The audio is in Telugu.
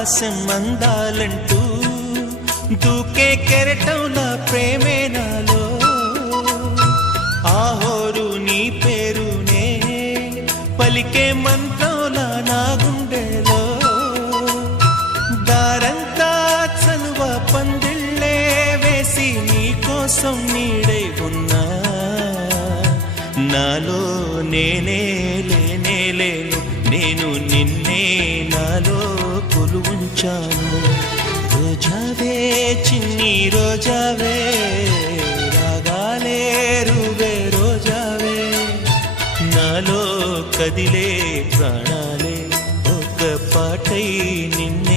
ఆకాశం అందాలంటూ దూకే కెరటంలా ప్రేమే నాలో ఆహోరు నీ పేరునే పలికే మంత్రంలా నా గుండెలో దారంతా చలువ పందిళ్ళే వేసి నీ కోసం నీడై ఉన్నా నాలో నేనే లేనే లేను నేను నిన్నే నాలో కొలువుంచాను రోజావే చిన్ని రోజావే రాగాలే రువే రోజావే నాలో కదిలే ప్రాణాలే ఒక పాటై నిన్ను